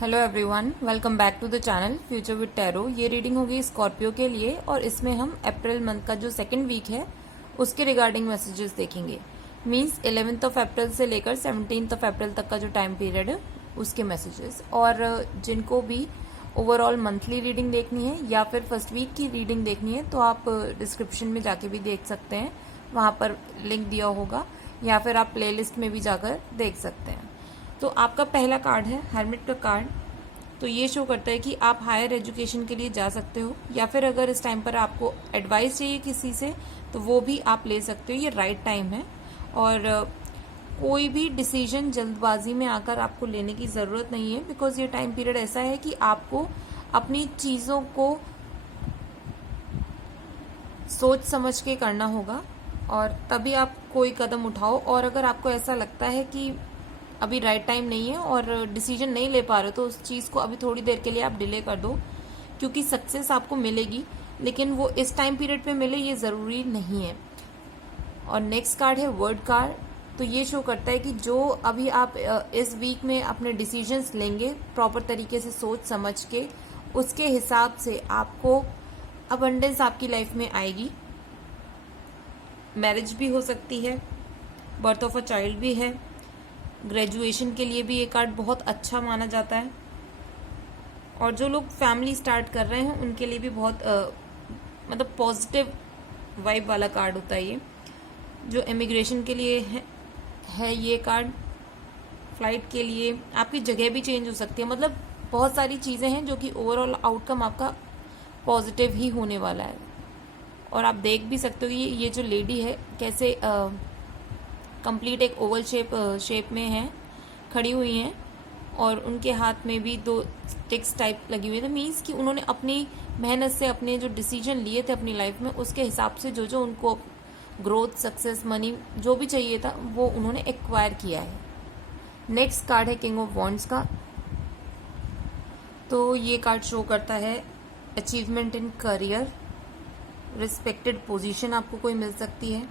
Hello everyone, welcome back to the channel future with tarot. ये reading होगी Scorpio के लिए और इसमें हम अप्रैल मंथ का जो सेकंड वीक है उसके रिगार्डिंग मैसेजेस देखेंगे। मींस 11th ऑफ अप्रैल से लेकर 17th ऑफ अप्रैल तक का जो टाइम पीरियड है उसके मैसेजेस। और जिनको भी ओवरऑल मंथली रीडिंग देखनी है या फिर फर्स्ट वीक की रीडिंग देखनी है तो आप डिस्क्रिप्शन में जाके भी देख सकते हैं, वहाँ पर लिंक दिया होगा, या फिर आप प्लेलिस्ट में भी जाकर देख सकते हैं। तो आपका पहला कार्ड है हर्मिट का कार्ड। तो ये शो करता है कि आप हायर एजुकेशन के लिए जा सकते हो, या फिर अगर इस टाइम पर आपको एडवाइस चाहिए किसी से तो वो भी आप ले सकते हो। ये राइट टाइम है और कोई भी डिसीजन जल्दबाजी में आकर आपको लेने की ज़रूरत नहीं है, बिकॉज ये टाइम पीरियड ऐसा है कि आपको अपनी चीज़ों को सोच समझ के करना होगा और तभी आप कोई कदम उठाओ। और अगर आपको ऐसा लगता है कि अभी राइट टाइम नहीं है और डिसीजन नहीं ले पा रहे हो तो उस चीज़ को अभी थोड़ी देर के लिए आप डिले कर दो, क्योंकि सक्सेस आपको मिलेगी, लेकिन वो इस टाइम पीरियड पे मिले ये ज़रूरी नहीं है। और नेक्स्ट कार्ड है वर्ड कार्ड। तो ये शो करता है कि जो अभी आप इस वीक में अपने डिसीजंस लेंगे प्रॉपर तरीके से सोच समझ के, उसके हिसाब से आपको अबंडेंस आपकी लाइफ में आएगी। मैरिज भी हो सकती है, बर्थ ऑफ अ चाइल्ड भी है, ग्रेजुएशन के लिए भी ये कार्ड बहुत अच्छा माना जाता है, और जो लोग फैमिली स्टार्ट कर रहे हैं उनके लिए भी बहुत मतलब पॉजिटिव वाइब वाला कार्ड होता है ये। जो इमिग्रेशन के लिए है ये कार्ड, फ्लाइट के लिए, आपकी जगह भी चेंज हो सकती है। मतलब बहुत सारी चीज़ें हैं जो कि ओवरऑल आउटकम आपका पॉजिटिव ही होने वाला है। और आप देख भी सकते हो कि ये जो लेडी है कैसे कंप्लीट एक ओवल शेप में है, खड़ी हुई हैं, और उनके हाथ में भी दो स्टिक्स टाइप लगी हुई है। तो मीन्स कि उन्होंने अपनी मेहनत से अपने जो डिसीजन लिए थे अपनी लाइफ में उसके हिसाब से जो जो उनको ग्रोथ, सक्सेस, मनी जो भी चाहिए था वो उन्होंने एक्वायर किया है। नेक्स्ट कार्ड है किंग ऑफ वॉन्ड्स का। तो ये कार्ड शो करता है achievement in career, respected position आपको कोई मिल सकती है,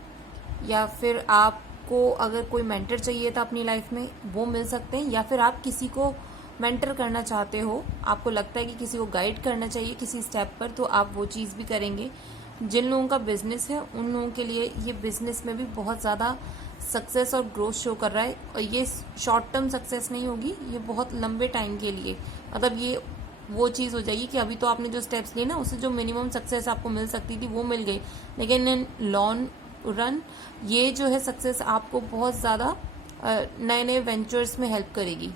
या फिर आपको अगर कोई मेंटर चाहिए था अपनी लाइफ में वो मिल सकते हैं, या फिर आप किसी को मेंटर करना चाहते हो, आपको लगता है कि किसी को गाइड करना चाहिए किसी स्टेप पर, तो आप वो चीज़ भी करेंगे। जिन लोगों का बिजनेस है उन लोगों के लिए ये बिजनेस में भी बहुत ज़्यादा सक्सेस और ग्रोथ शो कर रहा है, और ये शॉर्ट टर्म सक्सेस नहीं होगी, ये बहुत लंबे टाइम के लिए, मतलब ये वो चीज़ हो जाएगी कि अभी तो आपने जो स्टेप्स लिए ना उससे जो मिनिमम सक्सेस आपको मिल सकती थी वो मिल गई, लेकिन इन लॉन्ग रन ये जो है सक्सेस आपको बहुत ज़्यादा नए नए वेंचर्स में हेल्प करेगी।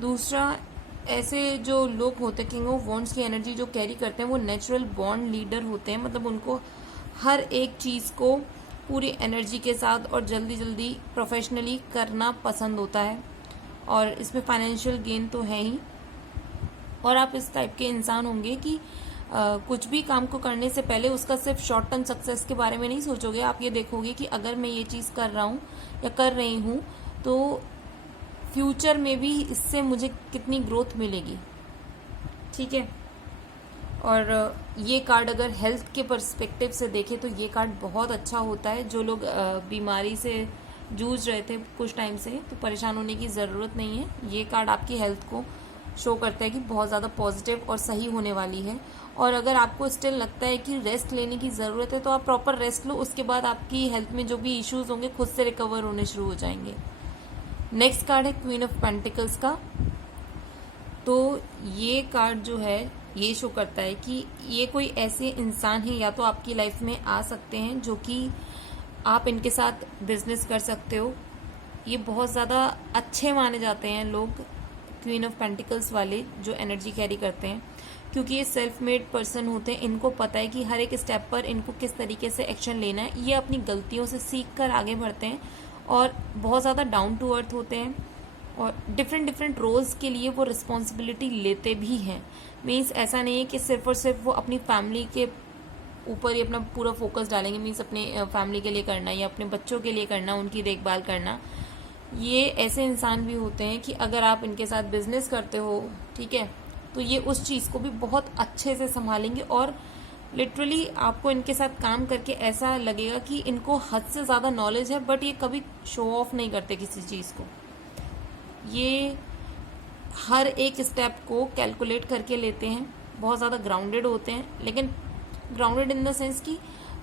दूसरा, ऐसे जो लोग होते हैं किंग ऑफ वॉन्ड्स की एनर्जी जो कैरी करते हैं वो नेचुरल बॉन्ड लीडर होते हैं। मतलब उनको हर एक चीज़ को पूरी एनर्जी के साथ और जल्दी जल्दी प्रोफेशनली करना पसंद होता है, और इसमें फाइनेंशियल गेन तो है ही। और आप इस टाइप के इंसान होंगे कि कुछ भी काम को करने से पहले उसका सिर्फ शॉर्ट टर्म सक्सेस के बारे में नहीं सोचोगे। आप ये देखोगे कि अगर मैं ये चीज़ कर रहा हूँ या कर रही हूँ तो फ्यूचर में भी इससे मुझे कितनी ग्रोथ मिलेगी, ठीक है। और ये कार्ड अगर हेल्थ के पर्सपेक्टिव से देखें तो ये कार्ड बहुत अच्छा होता है। जो लोग बीमारी से जूझ रहे थे कुछ टाइम से, तो परेशान होने की ज़रूरत नहीं है। ये कार्ड आपकी हेल्थ को शो करता है कि बहुत ज़्यादा पॉजिटिव और सही होने वाली है। और अगर आपको स्टिल लगता है कि रेस्ट लेने की ज़रूरत है तो आप प्रॉपर रेस्ट लो, उसके बाद आपकी हेल्थ में जो भी इश्यूज होंगे खुद से रिकवर होने शुरू हो जाएंगे। नेक्स्ट कार्ड है क्वीन ऑफ पेंटिकल्स का। तो ये कार्ड जो है ये शो करता है कि ये कोई ऐसे इंसान हैं या तो आपकी लाइफ में आ सकते हैं जो कि आप इनके साथ बिजनेस कर सकते हो। ये बहुत ज़्यादा अच्छे माने जाते हैं लोग क्वीन ऑफ पेंटिकल्स वाले जो एनर्जी कैरी करते हैं, क्योंकि ये सेल्फ मेड पर्सन होते हैं। इनको पता है कि हर एक स्टेप पर इनको किस तरीके से एक्शन लेना है। ये अपनी गलतियों से सीख कर आगे बढ़ते हैं और बहुत ज़्यादा डाउन टू अर्थ होते हैं, और डिफरेंट डिफरेंट रोल्स के लिए वो रिस्पॉन्सिबिलिटी लेते भी हैं। मीन्स ऐसा नहीं है कि सिर्फ और सिर्फ वो अपनी फैमिली के ऊपर ही अपना पूरा फोकस डालेंगे, मीन्स अपने फैमिली के लिए करना या अपने बच्चों के लिए करना, उनकी देखभाल करना। ये ऐसे इंसान भी होते हैं कि अगर आप इनके साथ बिजनेस करते हो, ठीक है, तो ये उस चीज़ को भी बहुत अच्छे से संभालेंगे, और लिटरली आपको इनके साथ काम करके ऐसा लगेगा कि इनको हद से ज़्यादा नॉलेज है, बट ये कभी शो ऑफ नहीं करते किसी चीज़ को। ये हर एक स्टेप को कैलकुलेट करके लेते हैं, बहुत ज़्यादा ग्राउंडेड होते हैं, लेकिन ग्राउंडेड इन द सेंस कि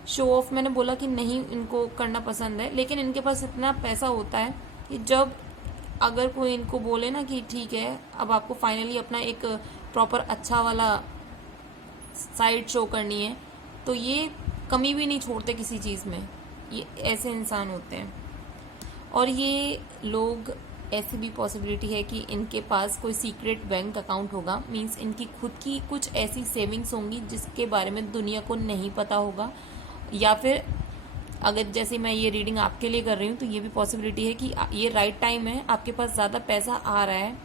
शो ऑफ मैंने बोला कि नहीं इनको करना पसंद है, लेकिन इनके पास इतना पैसा होता है कि जब अगर कोई इनको बोले ना कि ठीक है अब आपको फाइनली अपना एक प्रॉपर अच्छा वाला साइड शो करनी है, तो ये कमी भी नहीं छोड़ते किसी चीज़ में। ये ऐसे इंसान होते हैं। और ये लोग ऐसी भी पॉसिबिलिटी है कि इनके पास कोई सीक्रेट बैंक अकाउंट होगा, मींस इनकी खुद की कुछ ऐसी सेविंग्स होंगी जिसके बारे में दुनिया को नहीं पता होगा, या फिर अगर जैसे मैं ये रीडिंग आपके लिए कर रही हूँ तो ये भी पॉसिबिलिटी है कि ये राइट टाइम है, आपके पास ज़्यादा पैसा आ रहा है,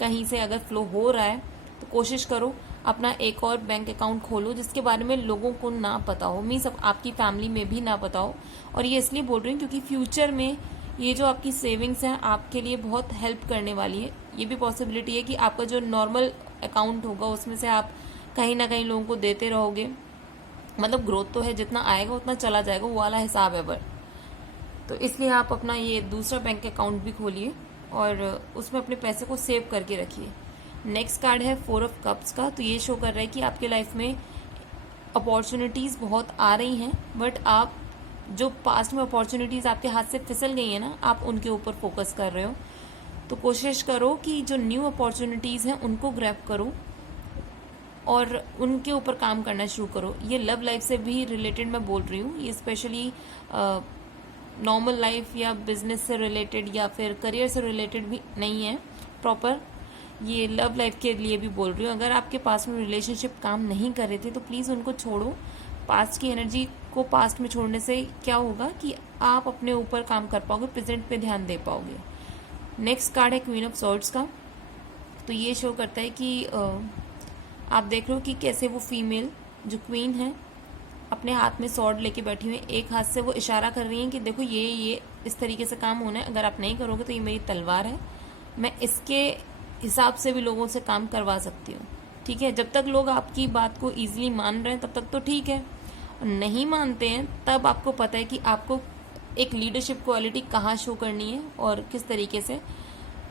कहीं से अगर फ्लो हो रहा है तो कोशिश करो अपना एक और बैंक अकाउंट खोलो जिसके बारे में लोगों को ना पता हो, मीन्स आपकी फैमिली में भी ना पता हो। और ये इसलिए बोल रही हूँ क्योंकि फ्यूचर में ये जो आपकी सेविंग्स हैं आपके लिए बहुत हेल्प करने वाली है। ये भी पॉसिबिलिटी है कि आपका जो नॉर्मल अकाउंट होगा उसमें से आप कहीं ना कहीं लोगों को देते रहोगे, मतलब ग्रोथ तो है, जितना आएगा उतना चला जाएगा, वो वाला हिसाब है। पर तो इसलिए आप अपना ये दूसरा बैंक अकाउंट भी खोलिए और उसमें अपने पैसे को सेव करके रखिए। नेक्स्ट कार्ड है 4 ऑफ कप्स का। तो ये शो कर रहा है कि आपके लाइफ में अपॉर्चुनिटीज़ बहुत आ रही हैं, बट आप जो पास्ट में अपॉर्चुनिटीज़ आपके हाथ से फिसल गई हैं ना, आप उनके ऊपर फोकस कर रहे हो। तो कोशिश करो कि जो न्यू अपॉर्चुनिटीज़ हैं उनको ग्रैब करो और उनके ऊपर काम करना शुरू करो। ये लव लाइफ से भी रिलेटेड मैं बोल रही हूँ, ये स्पेशली नॉर्मल लाइफ या बिजनेस से रिलेटेड या फिर करियर से रिलेटेड भी नहीं है प्रॉपर, ये लव लाइफ के लिए भी बोल रही हूँ। अगर आपके पास में रिलेशनशिप काम नहीं कर रहे थे तो प्लीज़ उनको छोड़ो। पास्ट की एनर्जी को पास्ट में छोड़ने से क्या होगा कि आप अपने ऊपर काम कर पाओगे, प्रेजेंट पे ध्यान दे पाओगे। नेक्स्ट कार्ड है क्वीन ऑफ सॉर्ड्स का। तो ये शो करता है कि आप देख रहे हो कि कैसे वो फीमेल जो क्वीन है अपने हाथ में सॉर्ड लेके बैठी हुई है, एक हाथ से वो इशारा कर रही है कि देखो ये इस तरीके से काम होना है, अगर आप नहीं करोगे तो ये मेरी तलवार है, मैं इसके हिसाब से भी लोगों से काम करवा सकती हूँ। ठीक है, जब तक लोग आपकी बात को ईजिली मान रहे हैं तब तक तो ठीक है, नहीं मानते हैं तब आपको पता है कि आपको एक लीडरशिप क्वालिटी कहाँ शो करनी है और किस तरीके से,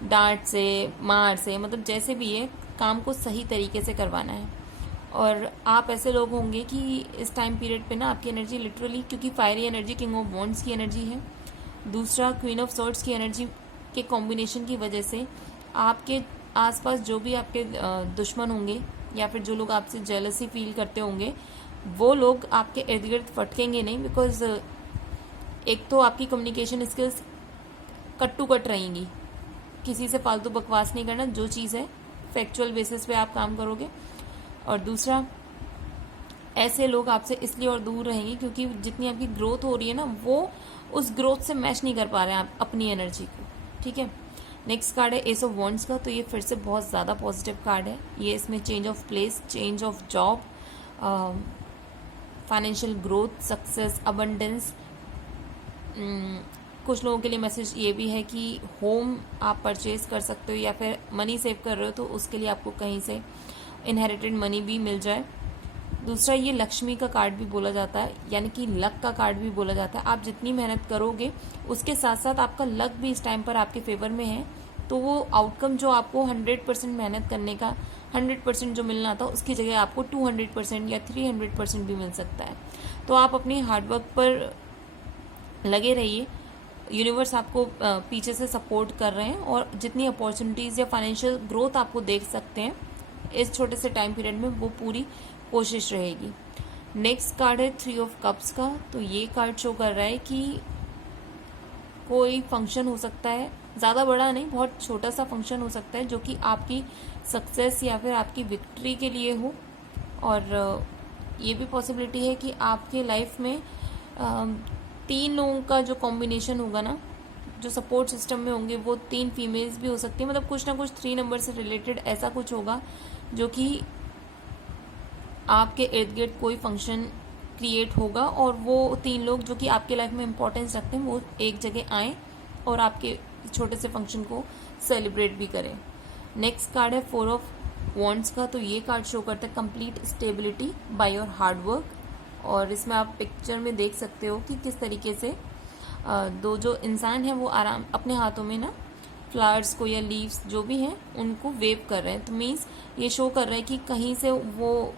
डांट से, मार से, मतलब जैसे भी है काम को सही तरीके से करवाना है। और आप ऐसे लोग होंगे कि इस टाइम पीरियड पे ना आपकी एनर्जी लिटरली, क्योंकि fiery energy king of wands की एनर्जी है, दूसरा क्वीन ऑफ सॉर्ड्स की एनर्जी के कॉम्बिनेशन की वजह से आपके आसपास जो भी आपके दुश्मन होंगे या फिर जो लोग आपसे जेलसी फील करते होंगे वो लोग आपके इर्द गिर्द फटकेंगे नहीं, बिकॉज एक तो आपकी communication skills cut to cut रहेंगी, किसी से फालतू बकवास नहीं करना, जो चीज़ है फैक्चुअल बेसिस पे आप काम करोगे। और दूसरा, ऐसे लोग आपसे इसलिए और दूर रहेंगे क्योंकि जितनी आपकी ग्रोथ हो रही है ना वो उस ग्रोथ से मैच नहीं कर पा रहे हैं आप अपनी एनर्जी को। ठीक है, नेक्स्ट कार्ड है एस ऑफ वॉन्ड्स का। तो ये फिर से बहुत ज़्यादा पॉजिटिव कार्ड है। ये इसमें change of place, change of job, financial growth, success, abundance. कुछ लोगों के लिए मैसेज ये भी है कि होम आप परचेज कर सकते हो या फिर मनी सेव कर रहे हो तो उसके लिए आपको कहीं से इनहेरिटेड मनी भी मिल जाए। दूसरा, ये लक्ष्मी का कार्ड भी बोला जाता है, यानी कि लक का कार्ड भी बोला जाता है। आप जितनी मेहनत करोगे उसके साथ साथ आपका लक भी इस टाइम पर आपके फेवर में है, तो वो आउटकम जो आपको 100% मेहनत करने का 100% जो मिलना था उसकी जगह आपको 200% या 300% भी मिल सकता है। तो आप अपनी हार्डवर्क पर लगे रहिए, यूनिवर्स आपको पीछे से सपोर्ट कर रहे हैं और जितनी अपॉर्चुनिटीज़ या फाइनेंशियल ग्रोथ आपको देख सकते हैं इस छोटे से टाइम पीरियड में वो पूरी कोशिश रहेगी। नेक्स्ट कार्ड है 3 ऑफ कप्स का। तो ये कार्ड शो कर रहा है कि कोई फंक्शन हो सकता है, ज़्यादा बड़ा नहीं, बहुत छोटा सा फंक्शन हो सकता है जो कि आपकी सक्सेस या फिर आपकी विक्ट्री के लिए हो। और ये भी पॉसिबिलिटी है कि आपके लाइफ में 3 लोगों का जो कॉम्बिनेशन होगा ना, जो सपोर्ट सिस्टम में होंगे वो 3 फीमेल्स भी हो सकती है, मतलब कुछ ना कुछ 3 नंबर से रिलेटेड ऐसा कुछ होगा जो कि आपके इर्द गिर्द कोई फंक्शन क्रिएट होगा और वो 3 लोग जो कि आपके लाइफ में इंपॉर्टेंस रखते हैं वो एक जगह आएँ और आपके छोटे से फंक्शन को सेलिब्रेट भी करें। नेक्स्ट कार्ड है 4 ऑफ वॉन्ड्स का। तो ये कार्ड शो करता है complete stability by your hard work. और इसमें आप पिक्चर में देख सकते हो कि किस तरीके से 2 जो इंसान हैं वो आराम अपने हाथों में ना फ्लावर्स को या लीव्स जो भी हैं उनको वेव कर रहे हैं। तो मीन्स ये शो कर रहा है कि कहीं से वो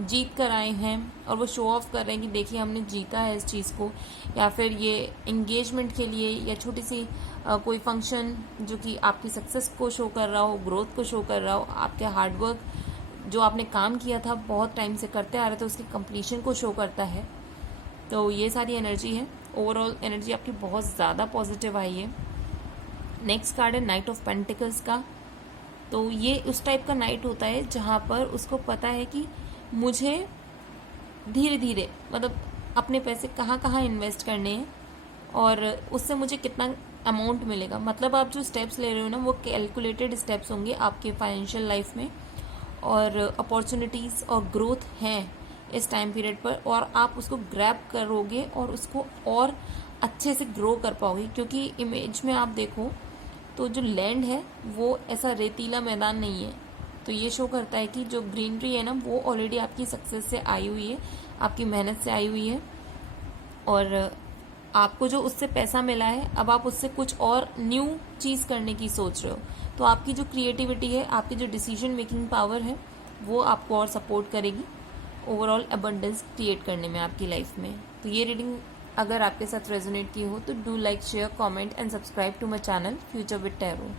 जीत कर आए हैं और वो शो ऑफ कर रहे हैं कि देखिए हमने जीता है इस चीज़ को, या फिर ये एंगेजमेंट के लिए या छोटी सी कोई फंक्शन जो कि आपकी सक्सेस को शो कर रहा हो, ग्रोथ को शो कर रहा हो, आपके हार्डवर्क जो आपने काम किया था बहुत टाइम से करते आ रहे थे उसकी कंप्लीशन को शो करता है। तो ये सारी एनर्जी है। ओवरऑल एनर्जी आपकी बहुत ज़्यादा पॉजिटिव आई है। नेक्स्ट कार्ड है नाइट ऑफ पेंटिकल्स का। तो ये उस टाइप का नाइट होता है जहाँ पर उसको पता है कि मुझे धीरे धीरे मतलब अपने पैसे कहाँ कहाँ इन्वेस्ट करने हैं और उससे मुझे कितना अमाउंट मिलेगा। मतलब आप जो स्टेप्स ले रहे हो ना वो कैलकुलेटेड स्टेप्स होंगे आपके फाइनेंशियल लाइफ में, और अपॉर्चुनिटीज़ और ग्रोथ हैं इस टाइम पीरियड पर, और आप उसको ग्रैब करोगे और उसको और अच्छे से ग्रो कर पाओगे। क्योंकि इमेज में आप देखो तो जो लैंड है वो ऐसा रेतीला मैदान नहीं है। तो ये शो करता है कि जो ग्रीनरी है ना वो ऑलरेडी आपकी सक्सेस से आई हुई है, आपकी मेहनत से आई हुई है, और आपको जो उससे पैसा मिला है अब आप उससे कुछ और न्यू चीज़ करने की सोच रहे हो। तो आपकी जो क्रिएटिविटी है, आपकी जो डिसीजन मेकिंग पावर है वो आपको और सपोर्ट करेगी ओवरऑल अबंडेंस क्रिएट करने में आपकी लाइफ में। तो ये रीडिंग अगर आपके साथ रेजोनेट की हो तो do like, share, comment and subscribe to my channel future with tarot.